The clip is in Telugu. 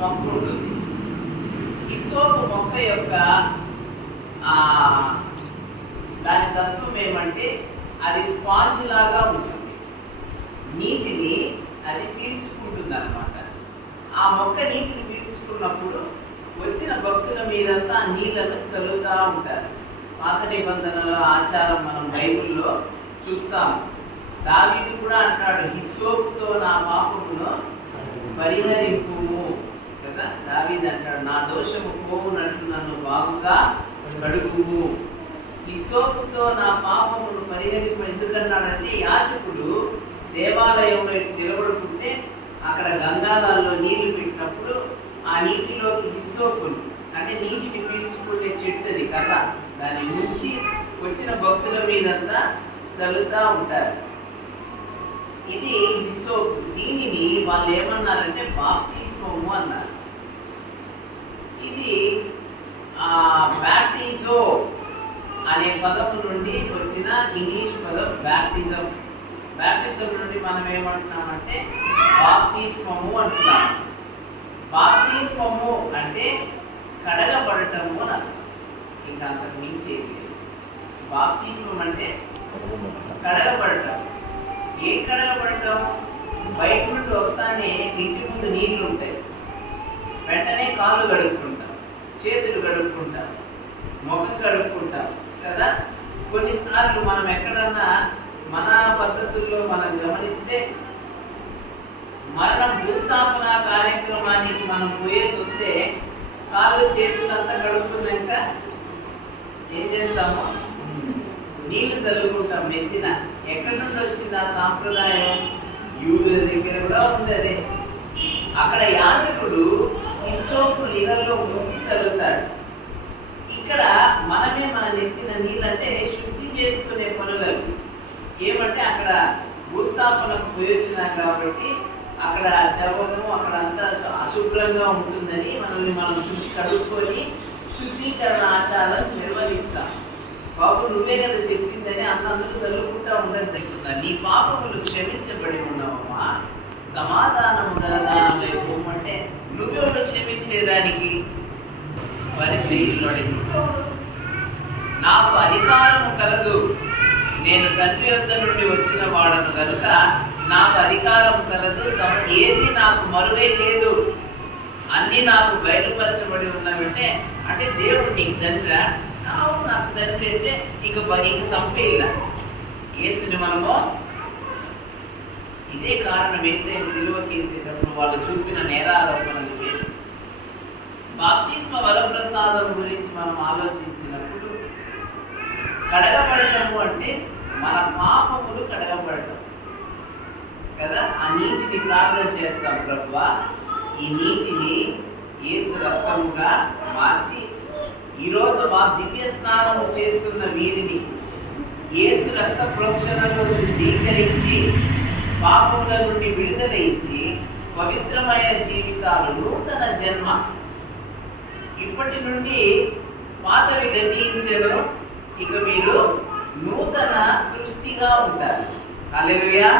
మొక్క ఉంటుంది. హిస్సోపు మొక్క యొక్క దాని తత్వం ఏమంటే అది స్పాంజ్ లాగా ఉంటుంది, నీటిని అది పీల్చుకుంటుంది అన్నమాట. ఆ మొక్క నీటిని పీల్చుకున్నప్పుడు వచ్చిన భక్తుల మీదంతా ఆ నీళ్లను చల్లుతూ ఉంటారు. పాత నిబంధనల ఆచారం మనం బైబిల్లో చూస్తాము. దావీదు కూడా అంటాడు, హిస్సోపుతో నా పాపమును పరిహరింపు కదా. దావీదు అంటాడు, నా దోషము పోవునట్టు నన్ను బాగుగా కడుగుము. హిస్సోపుతో నా పాపమును పరిహరింపు ఎందుకన్నాడంటే, యాజకుడు దేవాలయంలో నిలబడుకుంటే అక్కడ గంగాళాల్లో నీళ్లు పెట్టినప్పుడు ఆ నీటిలోకి హిస్సోపును అంటే నీటిని పీల్చుకునే చెట్టు అది కర్ర, దాని నుంచి వచ్చిన భక్తుల మీదంతా చల్లుతూ ఉంటారు. ఇది హిస్సోపు. దీనిని వాళ్ళు ఏమన్నారంటే బాప్తిస్మము అన్నారు. ఇది బ్యాప్టిజో అనే పదము నుండి వచ్చిన ఇంగ్లీష్ పదం బ్యాప్టిజం. బ్యాప్టిజం నుండి మనం ఏమంటున్నామంటే బాప్తిస్మము అంటున్నాం. బాప్తిస్మము అంటే కడగబడటము అని అర్థం, ఇంకా అంతకు మించి బాప్తిస్మం అంటే కడగబడటం. ఏం కడగబడటం? బయట నుండి వస్తానే ఇంటి ముందు నీళ్లు ఉంటాయి, వెంటనే కాళ్ళు కడుక్కుంటాం, చేతులు కడుక్కుంటాం, ముఖం కడుక్కుంటాం కదా. కొన్నిసార్లు మనం ఎక్కడన్నా మన పద్ధతుల్లో మనం గమనిస్తే మరణం భూస్థాపన కార్యక్రమానికి మనం పోయేసి వస్తే కాళ్ళు చేతులంతా కడుక్కున్నాక ఏం చేస్తాము? నీళ్లు చల్లుకుంటాం నెత్తిన. ఎక్కడి నుండి వచ్చింది ఆ సాంప్రదాయం? యూదుల దగ్గర కూడా ఉంది అదే. అక్కడ యాజకుడు హిస్సోపు నీళ్ళలో ముంచి చల్లుతాడు. ఇక్కడ మనమే మన నెత్తిన నీళ్ళంటే శుద్ధి చేసుకునే పనులు. ఏమంటే అక్కడ భూస్థాపనకు పోయి వచ్చినాం కాబట్టి అక్కడ శవము అక్కడ అంతా అశుభ్రంగా ఉంటుందని మనల్ని మనం కడుక్కొని శుద్ధీకరణ ఆచారం నిర్వహిస్తాం. బాబు నువ్వే కదా చెప్పిందని అందరూ చల్లుకుంటా ఉందని తెలుస్తుందా? నీ పాపములు క్షమించబడి ఉన్నావమ్మా, సమాధానము గలదానమై పోమంటే నువ్వెవరు క్షమించేదానికి? పరిశీలన నాకు అధికారము కలదు, నేను తండ్రి వద్ద నుండి వచ్చిన వాడను కనుక నాకు అధికారం కలదు, ఏది నాకు మరుగై లేదు, అన్నీ నాకు బయలుపరచబడి ఉన్నవంటే అంటే దేవుడు నీకు తండ్రి. నాకు తండ్రి అంటే ఇక సంపేయాల యేసుని మనము. ఇదే కారణం యేసయ్య సిలువకి వేసేటప్పుడు వాళ్ళు చూపిన నేరారోపణలు. బాప్తిస్మ వరప్రసాదం గురించి మనం ఆలోచించినప్పుడు కడగబడటము అంటే మన పాపములు కడగబడటం కదా. ఆ నీటిని ప్రార్థన చేస్తాం, ప్రభువా ఈ నీటిని యేసు రక్తముగా మార్చి ఈరోజు మా దివ్య స్నానము చేస్తున్న వీరిని యేసు రక్త ప్రోక్షణలో శుద్ధీకరించి పాపముల నుండి విడుదల ఇచ్చి పవిత్రమైన జీవితాలు, నూతన జన్మ. ఇప్పటి నుండి పాతవి గతించెను, ఇక మీరు నూతన సృష్టిగా ఉంటారు. హల్లెలూయా.